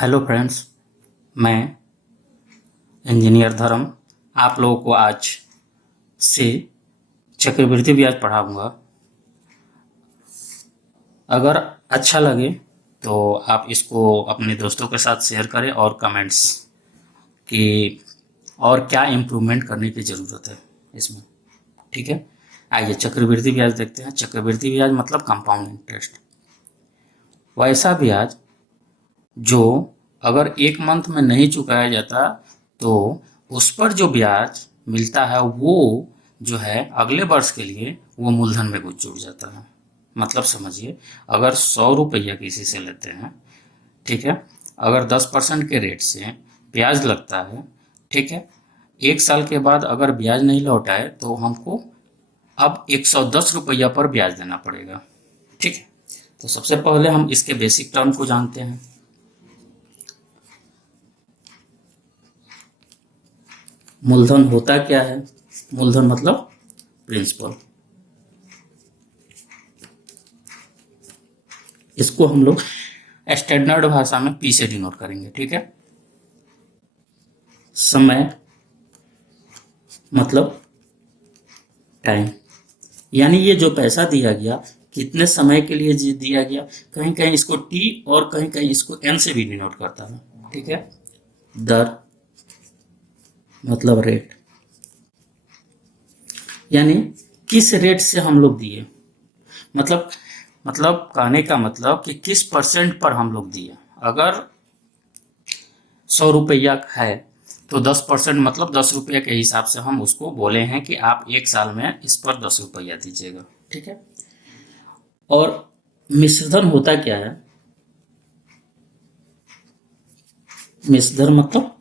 Hello friends, मैं engineer धर्म आप लोगों को आज से चक्रवृद्धि ब्याज पढ़ाऊंगा। अगर अच्छा लगे तो आप इसको अपने दोस्तों के साथ शेयर करें और कमेंट्स कि और क्या इम्प्रूवमेंट करने की ज़रूरत है इसमें। ठीक है, आइए चक्रवृद्धि ब्याज देखते हैं। चक्रवृद्धि ब्याज मतलब कंपाउंड इंटरेस्ट, वैसा ब्याज जो अगर एक मंथ में नहीं चुकाया जाता तो उस पर जो ब्याज मिलता है वो जो है अगले वर्ष के लिए वो मूलधन में जुड़ जाता है। मतलब समझिए, अगर 100 रुपया किसी से लेते हैं, ठीक है, अगर 10% के रेट से ब्याज लगता है, ठीक है, एक साल के बाद अगर ब्याज नहीं लौटाए तो हमको अब 110 रुपया पर ब्याज देना पड़ेगा। ठीक है, तो सबसे पहले हम इसके बेसिक टर्म को जानते हैं। मूलधन होता क्या है? मूलधन मतलब प्रिंसिपल। इसको हम लोग स्टैंडर्ड भाषा में पी से डिनोट करेंगे। ठीक है, समय मतलब टाइम, यानी ये जो पैसा दिया गया कितने समय के लिए दिया गया। कहीं कहीं इसको टी और कहीं कहीं इसको एन से भी डिनोट करता है। ठीक है, दर मतलब रेट, यानी किस रेट से हम लोग दिए, मतलब कहने का मतलब कि किस परसेंट पर हम लोग दिए। अगर 100 रुपया है तो 10% मतलब 10 रुपया के हिसाब से हम उसको बोले हैं कि आप एक साल में इस पर 10 रुपया दीजिएगा। ठीक है, और मिश्रधन होता क्या है? मिश्रधन मतलब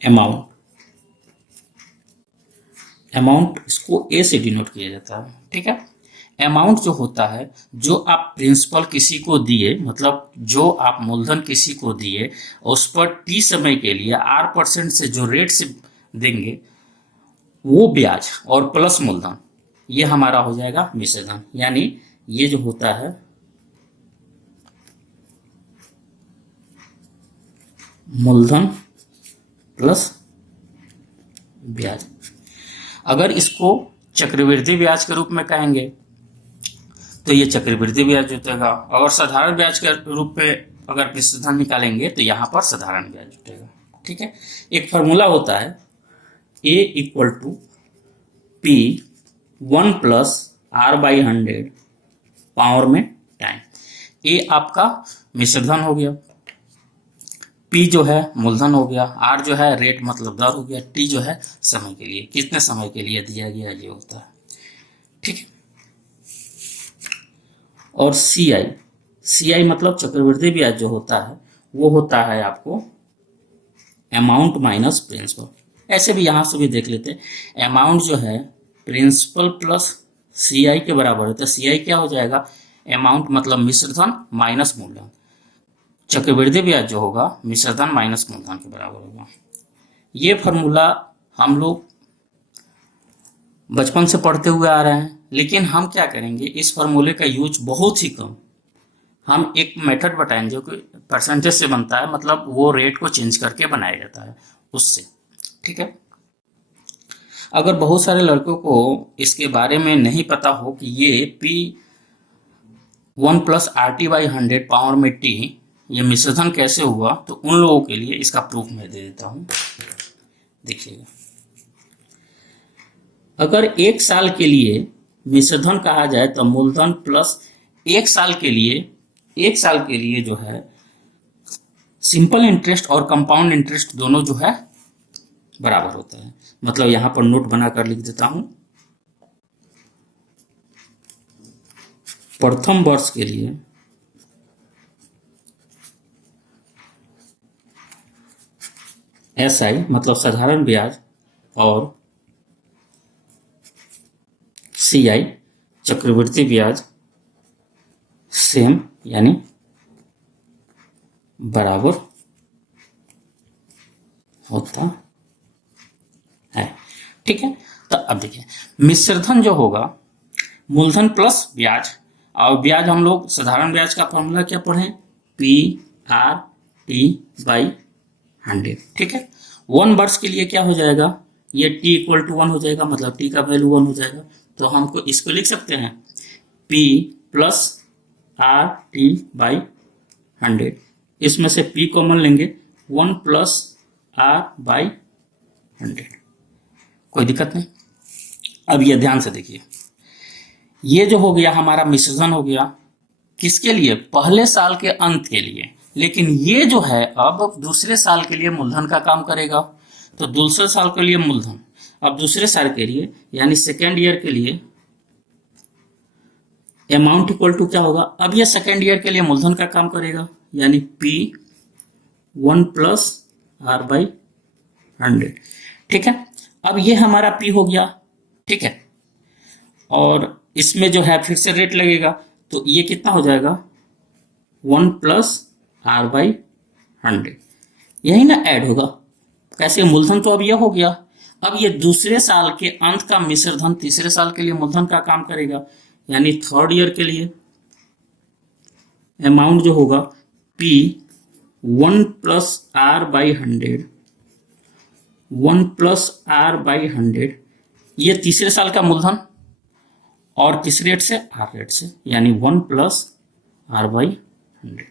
अमाउंट, अमाउंट इसको ए से डिनोट किया जाता है। ठीक है, अमाउंट जो होता है, जो आप प्रिंसिपल किसी को दिए, मतलब जो आप मूलधन किसी को दिए, उस पर टी समय के लिए R% से जो रेट से देंगे वो ब्याज और प्लस मूलधन, ये हमारा हो जाएगा मिश्रधन। यानी ये जो होता है मूलधन प्लस ब्याज। अगर इसको चक्रवृद्धि ब्याज के रूप में कहेंगे तो ये चक्रवृद्धि ब्याज जुटेगा, और साधारण ब्याज के रूप में अगर मिश्रधन निकालेंगे तो यहाँ पर साधारण ब्याज जुटेगा। ठीक है, एक फार्मूला होता है A equal to P 1+R/100 power में टाइम। A आपका मिश्रधन हो गया, P जो है मूलधन हो गया, R जो है रेट मतलब दर हो गया, T जो है समय के लिए, कितने समय के लिए दिया गया ये होता है। ठीक है, और CI मतलब चक्रवृद्धि ब्याज जो होता है वो होता है आपको अमाउंट माइनस प्रिंसिपल। ऐसे भी यहाँ से भी देख लेते हैं, अमाउंट जो है प्रिंसिपल प्लस CI के बराबर है, तो CI क्या हो जाएगा? अमाउंट मतलब मिश्रधन माइनस मूलधन। चक्रवृद्धि ब्याज जो होगा मिश्रधन माइनस मूलधन के बराबर होगा। ये फार्मूला हम लोग बचपन से पढ़ते हुए आ रहे हैं, लेकिन हम क्या करेंगे, इस फार्मूले का यूज बहुत ही कम, हम एक मेथड बताएंगे जो कि परसेंटेज से बनता है, मतलब वो रेट को चेंज करके बनाया जाता है उससे। ठीक है, अगर बहुत सारे लड़कों को इसके बारे में नहीं पता हो कि ये P 1+RT/100 पावर में T ये मिश्रधन कैसे हुआ, तो उन लोगों के लिए इसका प्रूफ मैं दे देता हूँ। देखिएगा, अगर एक साल के लिए मिश्रधन कहा जाए तो मूलधन प्लस एक साल के लिए जो है सिंपल इंटरेस्ट और कंपाउंड इंटरेस्ट दोनों जो है बराबर होता है। मतलब यहां पर नोट बनाकर लिख देता हूं, प्रथम वर्ष के लिए SI मतलब साधारण ब्याज और CI चक्रवृद्धि ब्याज सेम यानी बराबर होता है। ठीक है, तो अब देखिए मिश्रधन जो होगा मूलधन प्लस ब्याज, और ब्याज हम लोग साधारण ब्याज का फॉर्मूला क्या पढ़े? P R T by 100। ठीक है, 1 वर्ष के लिए क्या हो जाएगा, ये t इक्वल टू 1 हो जाएगा, मतलब t का वैल्यू 1 हो जाएगा। तो हमको इसको लिख सकते हैं p plus R T by 100। इसमें से p कॉमन लेंगे, 1 प्लस आर बाई 100। कोई दिक्कत नहीं। अब ये ध्यान से देखिए, ये जो हो गया हमारा मिश्रण हो गया, किसके लिए, पहले साल के अंत के लिए। लेकिन ये जो है अब दूसरे साल के लिए मूलधन का काम करेगा। तो दूसरे साल के लिए मूलधन, अब दूसरे साल के लिए यानी सेकेंड ईयर के लिए अमाउंट इक्वल टू क्या होगा, अब ये सेकेंड ईयर के लिए मूलधन का काम करेगा, यानी P 1 प्लस आर बाई 100। ठीक है, अब ये हमारा P हो गया। ठीक है, और इसमें जो है फिर से रेट लगेगा, तो ये कितना हो जाएगा, 1 प्लस आर बाई 100। यही ना ऐड होगा, कैसे, मूलधन तो अब यह हो गया। अब ये दूसरे साल के अंत का मिश्रधन तीसरे साल के लिए मूलधन का काम करेगा, यानी थर्ड ईयर के लिए अमाउंट जो होगा P 1 plus R by 100, 1 plus R by 100, ये तीसरे साल का मूलधन, और किस रेट से, आर रेट से, यानी 1 प्लस आर बाई 100।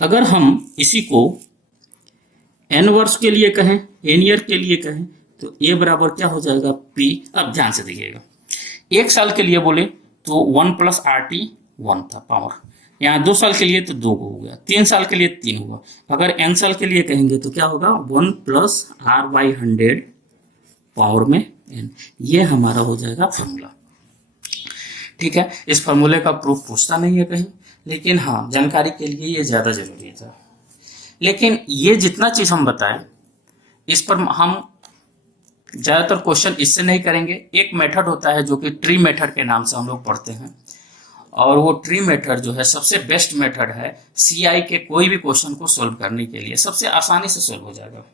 अगर हम इसी को n वर्ष के लिए कहें, n ईयर के लिए कहें, तो a बराबर क्या हो जाएगा, P। अब ध्यान से देखिएगा, एक साल के लिए बोले तो 1 प्लस आर टी 1 था पावर, यहाँ 2 साल के लिए तो 2 हो गया, 3 साल के लिए 3 होगा। अगर n साल के लिए कहेंगे तो क्या होगा, 1 प्लस आर बाई 100 पावर में n। ये हमारा हो जाएगा फॉर्मूला। ठीक है, इस फॉर्मूले का प्रूफ पूछता नहीं है कहीं, लेकिन हाँ जानकारी के लिए ये ज़्यादा जरूरी था। लेकिन ये जितना चीज़ हम बताएं, इस पर हम ज़्यादातर क्वेश्चन इससे नहीं करेंगे। एक मेथड होता है जो कि ट्री मेथड के नाम से हम लोग पढ़ते हैं, और वो ट्री मेथड जो है सबसे बेस्ट मेथड है सीआई के कोई भी क्वेश्चन को सोल्व करने के लिए, सबसे आसानी से सोल्व हो जाएगा।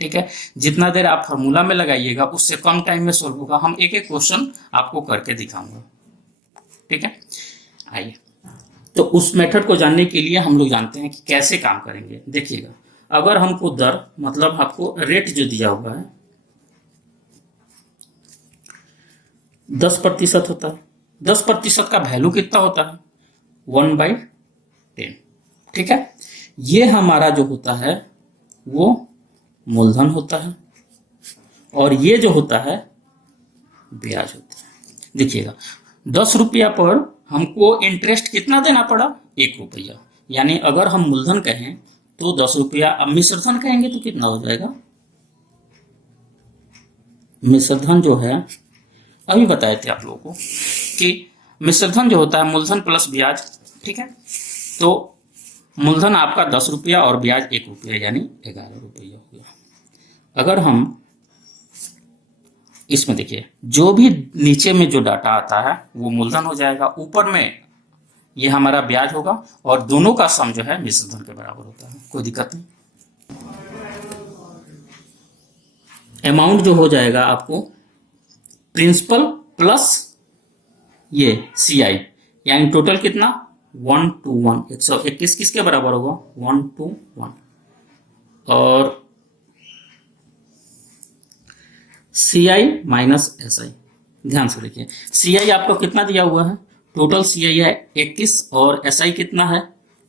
ठीक है, जितना देर आप फार्मूला में लगाइएगा उससे कम टाइम में सोल्व होगा। हम एक एक क्वेश्चन आपको करके दिखाऊंगा। ठीक है, आइए, तो उस मेथड को जानने के लिए हम लोग जानते हैं कि कैसे काम करेंगे। देखिएगा, अगर हमको दर, मतलब आपको रेट जो दिया हुआ है 10% होता है, 10% का वैल्यू कितना होता है, 1/10। ठीक है, ये हमारा जो होता है वो मूलधन होता है, और ये जो होता है ब्याज होता है। देखिएगा, 10 रुपया पर हमको इंटरेस्ट कितना देना पड़ा, 1 रुपया। यानी अगर हम मूलधन कहें तो 10 रुपया, अब मिश्रधन कहेंगे तो कितना हो जाएगा, मिश्रधन जो है अभी बताए थे आप लोगों को कि मिश्रधन जो होता है मूलधन प्लस ब्याज। ठीक है, तो मूलधन आपका 10 रुपया और ब्याज 1 रुपया, यानी 11 रुपया हो गया। अगर हम इसमें देखिए, जो भी नीचे में जो डाटा आता है वो मूलधन हो जाएगा, ऊपर में ये हमारा ब्याज होगा, और दोनों का सम जो है मिश्रधन के बराबर होता है। कोई दिक्कत नहीं। अमाउंट जो हो जाएगा आपको प्रिंसिपल प्लस ये सीआई, यानी टोटल कितना 1 to 1, 121 किसके बराबर होगा, 1 to 1। और सी आई माइनस एस आई, ध्यान से देखिए, सी आई आपको कितना दिया हुआ है, टोटल सी आई है 21 और एस आई कितना है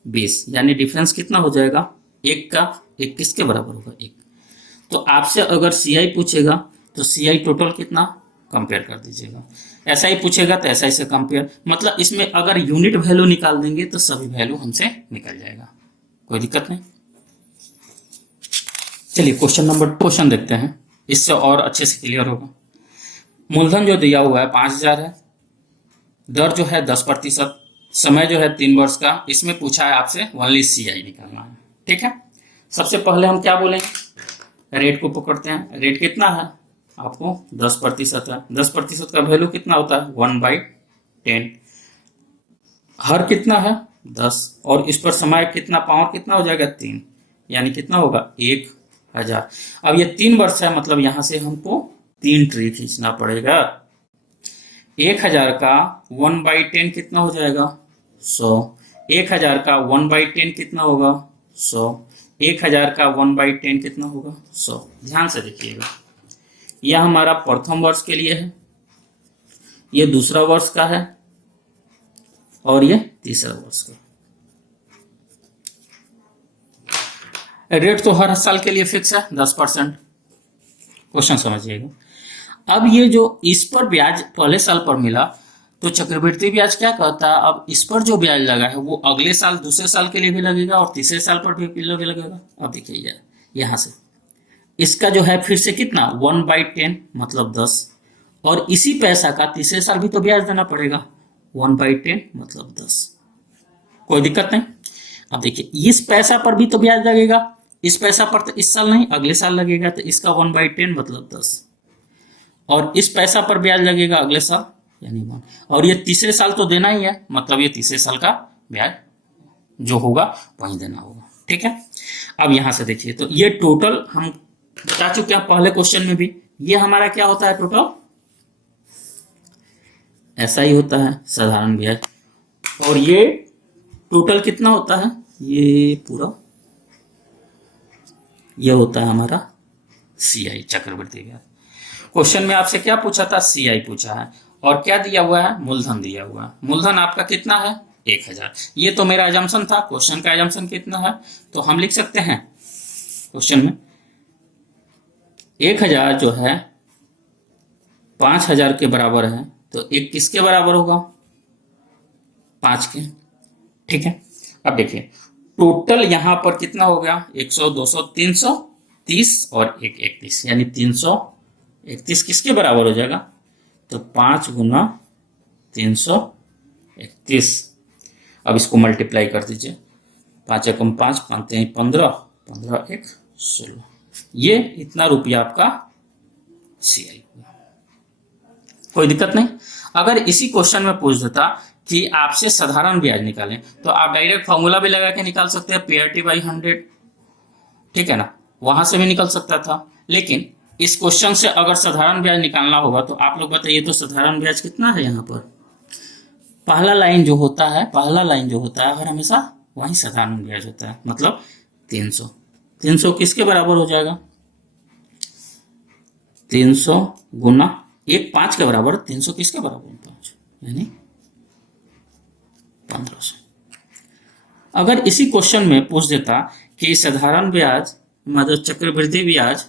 20, यानी डिफरेंस कितना हो जाएगा, 1 का 21 के बराबर होगा 1। तो आपसे अगर सी आई पूछेगा तो सी आई टोटल कितना कंपेयर कर दीजिएगा, एस आई पूछेगा तो एस आई से कंपेयर, मतलब इसमें अगर यूनिट वैल्यू निकाल देंगे तो सभी वैल्यू हमसे निकल जाएगा। कोई दिक्कत नहीं। चलिए क्वेश्चन देखते हैं, इससे और अच्छे से क्लियर होगा। मूलधन जो दिया हुआ है 5000 है, दर जो है 10%, समय जो है 3 वर्ष का। इसमें पूछा है आपसे ओनली सी आई निकालना है। ठीक है, सबसे पहले हम क्या बोलेंगे, रेट को पकड़ते हैं। रेट कितना है आपको 10% है, 10% का वैल्यू कितना होता है 1/10। हर कितना है 10, और इस पर समय कितना, पावर कितना हो जाएगा 3, यानी कितना होगा 1000। अब ये 3 वर्ष है, मतलब यहां से हमको 3 ट्री खींचना पड़ेगा। 1000 का 1/10 कितना हो जाएगा 100, 1000 का 1/10 कितना होगा? 100। 1000 का 1/10 कितना होगा? 100। ध्यान से देखिएगा, यह हमारा प्रथम वर्ष के लिए है, ये दूसरा वर्ष का है, और ये तीसरा वर्ष का। रेट तो हर साल के लिए फिक्स है 10%। क्वेश्चन समझिएगा। अब ये जो इस पर ब्याज पहले साल पर मिला, तो चक्रवृद्धि ब्याज क्या कहता है, अब इस पर जो ब्याज लगा है वो अगले साल दूसरे साल के लिए भी लगेगा और तीसरे साल पर भी लगेगा। अब देखिए यहां से इसका जो है फिर से कितना 1/10 मतलब 10, और इसी पैसा का तीसरे साल भी तो ब्याज देना पड़ेगा 1/10 मतलब 10। कोई दिक्कत नहीं। अब देखिए इस पैसा पर भी तो ब्याज लगेगा, इस पैसा पर तो इस साल नहीं अगले साल लगेगा, तो इसका 1/10 मतलब 10, और इस पैसा पर ब्याज लगेगा अगले साल यानी 1, और ये तीसरे साल तो देना ही है, मतलब ये तीसरे साल का ब्याज जो होगा वही देना होगा। ठीक है। अब यहां से देखिए, तो ये टोटल हम बता चुके हैं पहले क्वेश्चन में भी, ये हमारा क्या होता है टोटल, ऐसा ही होता है साधारण ब्याज, और ये टोटल कितना होता है, ये पूरा ये होता है हमारा CI चक्रवृद्धि ब्याज। क्वेश्चन में आपसे क्या पूछा था, CI पूछा है, और क्या दिया हुआ है, मूलधन दिया हुआ है। मूलधन आपका कितना है 1000। ये तो मेरा एजम्पशन था, क्वेश्चन का एजम्पशन कितना है, तो हम लिख सकते हैं क्वेश्चन में 1000 जो है 5000 के बराबर है, तो एक किसके बराबर होगा, 5 के। ठीक है। अब देखिए टोटल यहां पर कितना हो गया, 100 200 330 और 131, यानी 331 किसके बराबर हो जाएगा, तो 5 गुना 331। अब इसको मल्टीप्लाई कर दीजिए, 5 एकम 5, 5 3 15, 15 1 16, ये इतना रुपया आपका CI हुआ। कोई दिक्कत नहीं। अगर इसी क्वेश्चन में पूछ देता कि आपसे साधारण ब्याज निकालें, तो आप डायरेक्ट फॉर्मूला भी लगा के निकाल सकते हैं, PRT/100, ठीक है ना, वहां से भी निकल सकता था। लेकिन इस क्वेश्चन से अगर साधारण ब्याज निकालना होगा, तो आप लोग बताइए तो साधारण ब्याज कितना है, यहाँ पर पहला लाइन जो होता है, हर हमेशा वही साधारण ब्याज होता है, मतलब 300। 300 किसके बराबर हो जाएगा, 300 गुना 1 5 के बराबर, 300 किसके बराबर, 5 यानी 1500। अगर इसी क्वेश्चन में पूछ देता कि साधारण ब्याज मतलब चक्रवृद्धि ब्याज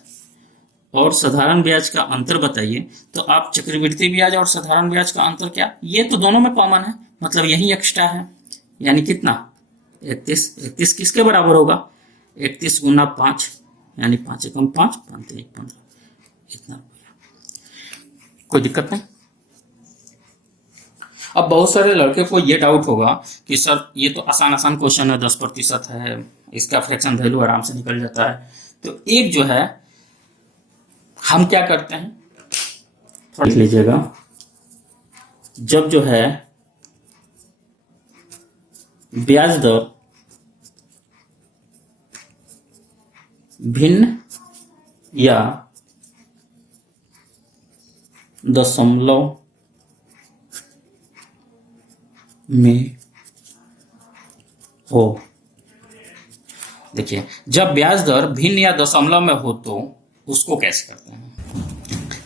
और साधारण ब्याज का अंतर बताइए, तो आप चक्रवृद्धि ब्याज और साधारण ब्याज का अंतर क्या, ये तो दोनों में कॉमन है, मतलब यही एक्स्ट्रा है, यानी कितना 31। 31 किसके बराबर होगा, 31 गुना 5 यानी 5 एकम 5, 5 3 15, इतना। कोई दिक्कत नहीं। अब बहुत सारे लड़के को ये डाउट होगा कि सर ये तो आसान क्वेश्चन है, 10% है, इसका फ्रैक्शन वैल्यू आराम से निकल जाता है। तो एक जो है हम क्या करते हैं, थोड़ा लिख लीजिएगा, जब जो है ब्याज दर भिन्न या दशमलव में हो, देखिए जब ब्याज दर भिन्न या दशमलव में हो तो उसको कैसे करते हैं।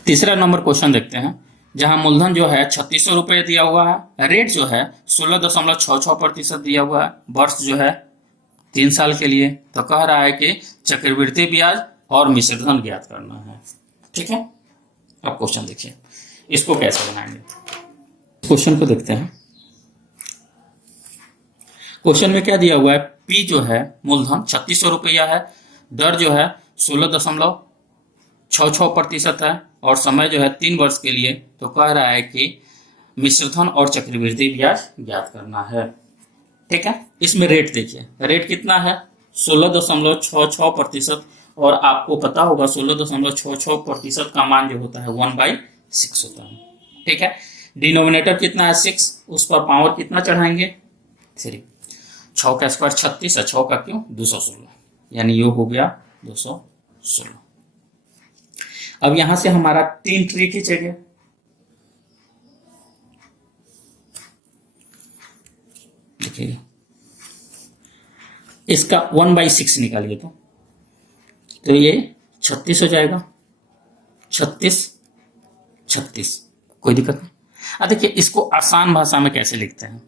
तीसरा नंबर क्वेश्चन देखते हैं, जहां मूलधन जो है 3600 रुपये दिया हुआ है, रेट जो है 16.66% दिया हुआ है, वर्ष जो है 3 साल के लिए, तो कह रहा है कि चक्रवृद्धि ब्याज और मिश्रधन ज्ञात करना है। ठीक है। अब क्वेश्चन देखिए, इसको कैसे बनाएंगे, क्वेश्चन को देखते हैं। क्वेश्चन में क्या दिया हुआ है, P जो है मूलधन 3600 रुपया है, दर जो है 16.66% है, और समय जो है 3 वर्ष के लिए, तो कह रहा है कि मिश्रधन और चक्रवृद्धि ब्याज ज्ञात करना है। ठीक है। इसमें रेट देखिए, रेट कितना है 16.66%, और आपको पता होगा 16.66% का मान जो होता है 1/6 होता है। ठीक है। डिनोमिनेटर कितना है 6, उस पर पावर कितना चढ़ाएंगे 3, 6 का स्क्वायर 36 है, 6 का क्यों 216, यानी ये हो गया 216। अब यहां से हमारा 3 ट्री खींचेंगे, देखिए इसका 1/6 निकालिए तो ये 36 हो जाएगा। 36 36, कोई दिक्कत नहीं। अब देखिए इसको आसान भाषा में कैसे लिखते हैं।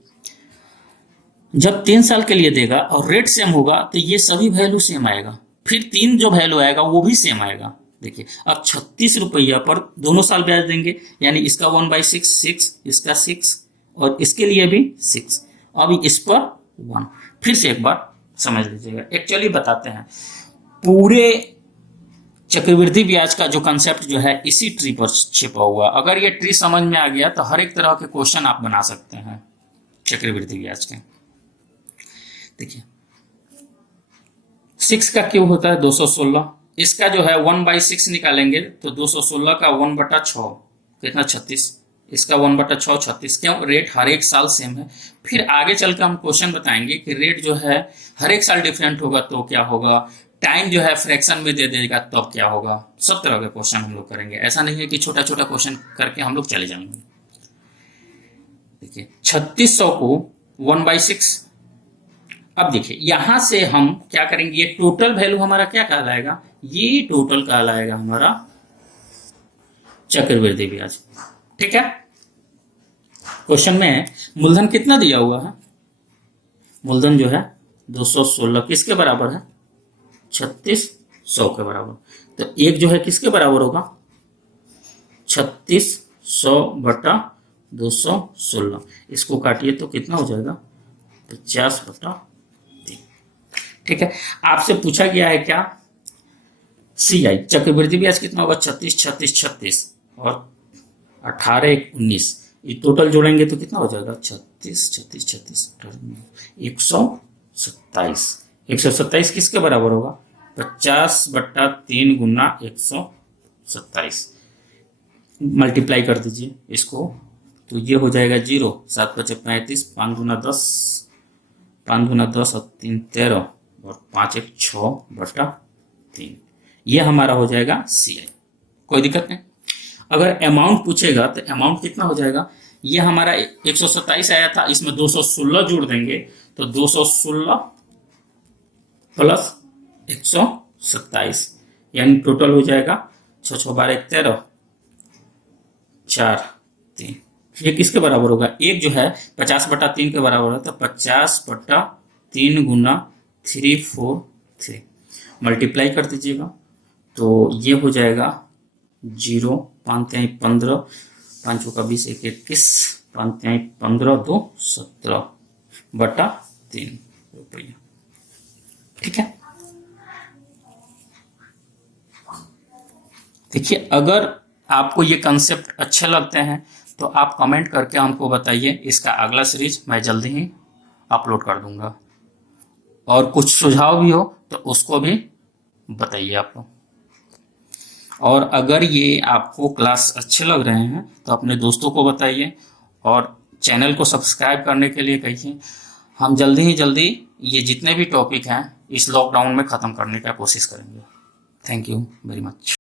जब 3 साल के लिए देगा और रेट सेम होगा तो ये सभी वैल्यू सेम आएगा, फिर 3 जो वैल्यू आएगा वो भी सेम आएगा। देखिए अब 36 रुपया पर दोनों साल ब्याज देंगे, यानी इसका 1/6 6, इसका 6 और इसके लिए भी 6, अब इस पर 1। फिर से एक बार समझ लीजिएगा, एक्चुअली बताते हैं पूरे चक्रवृद्धि ब्याज का जो कंसेप्ट जो है इसी ट्री पर छिपा हुआ। अगर ये ट्री समझ में आ गया तो हर एक तरह के क्वेश्चन आप बना सकते हैं चक्रवृद्धि ब्याज के। देखिए 6 का क्यूब होता है 216, इसका जो है 1/6 निकालेंगे तो 216 का 1/6 कितना 36, इसका 1/6 36। क्यों? रेट हर एक साल सेम है। फिर आगे चल कर हम क्वेश्चन बताएंगे कि रेट जो है हर एक साल डिफरेंट होगा तो क्या होगा, टाइम जो है फ्रैक्शन में दे देगा तब क्या होगा। सब तरह के क्वेश्चन हम लोग करेंगे, ऐसा नहीं है कि छोटा छोटा क्वेश्चन करके हम लोग चले जाएंगे। देखिए 3600 को 1/6, अब देखिए यहां से हम क्या करेंगे, ये टोटल वैल्यू हमारा क्या कहलाएगा, ये टोटल कहलाएगा हमारा चक्रवृद्धि ब्याज। ठीक है, क्वेश्चन में मूलधन कितना दिया हुआ है, मूलधन जो है 216 किसके बराबर है, 3600 के बराबर। तो एक जो है किसके बराबर होगा, 3600 बटा 216, इसको काटिए तो कितना हो जाएगा 50/3। ठीक है, आपसे पूछा गया है क्या, CI चक्रवृद्धि ब्याज कितना होगा 36 36 36 और 18 1 19, ये टोटल जोड़ेंगे तो कितना हो जाएगा 36 36 36 127। 127 किसके बराबर होगा, 50/3 गुना 127। मल्टीप्लाई कर दीजिए इसको तो ये हो जाएगा 0, 7 × 5 = 35, 5 × 10 5 × 10 और 3 13 और 5 1 6/3, ये हमारा हो जाएगा CI। कोई दिक्कत नहीं। अगर अमाउंट पूछेगा तो अमाउंट कितना हो जाएगा, ये हमारा 127 आया था, इसमें 216 जोड़ देंगे तो 216 प्लस 127 यानी टोटल हो जाएगा 6 6 12 13 4 3। ये किसके बराबर होगा, एक जो है 50/3 के बराबर है तो 50/3 गुना 343, मल्टीप्लाई कर दीजिएगा तो ये हो जाएगा 0, 5 × 15, 5 × 20 1 21, 5 × 15 2 17/3 रुपया। ठीक है, देखिए अगर आपको ये कंसेप्ट अच्छे लगते हैं तो आप कमेंट करके हमको बताइए, इसका अगला सीरीज मैं जल्दी ही अपलोड कर दूंगा। और कुछ सुझाव भी हो तो उसको भी बताइए आप लोग। और अगर ये आपको क्लास अच्छे लग रहे हैं तो अपने दोस्तों को बताइए और चैनल को सब्सक्राइब करने के लिए कहिए। हम जल्दी ही जल्दी ये जितने भी टॉपिक हैं इस लॉकडाउन में ख़त्म करने का कोशिश करेंगे। Thank you very much.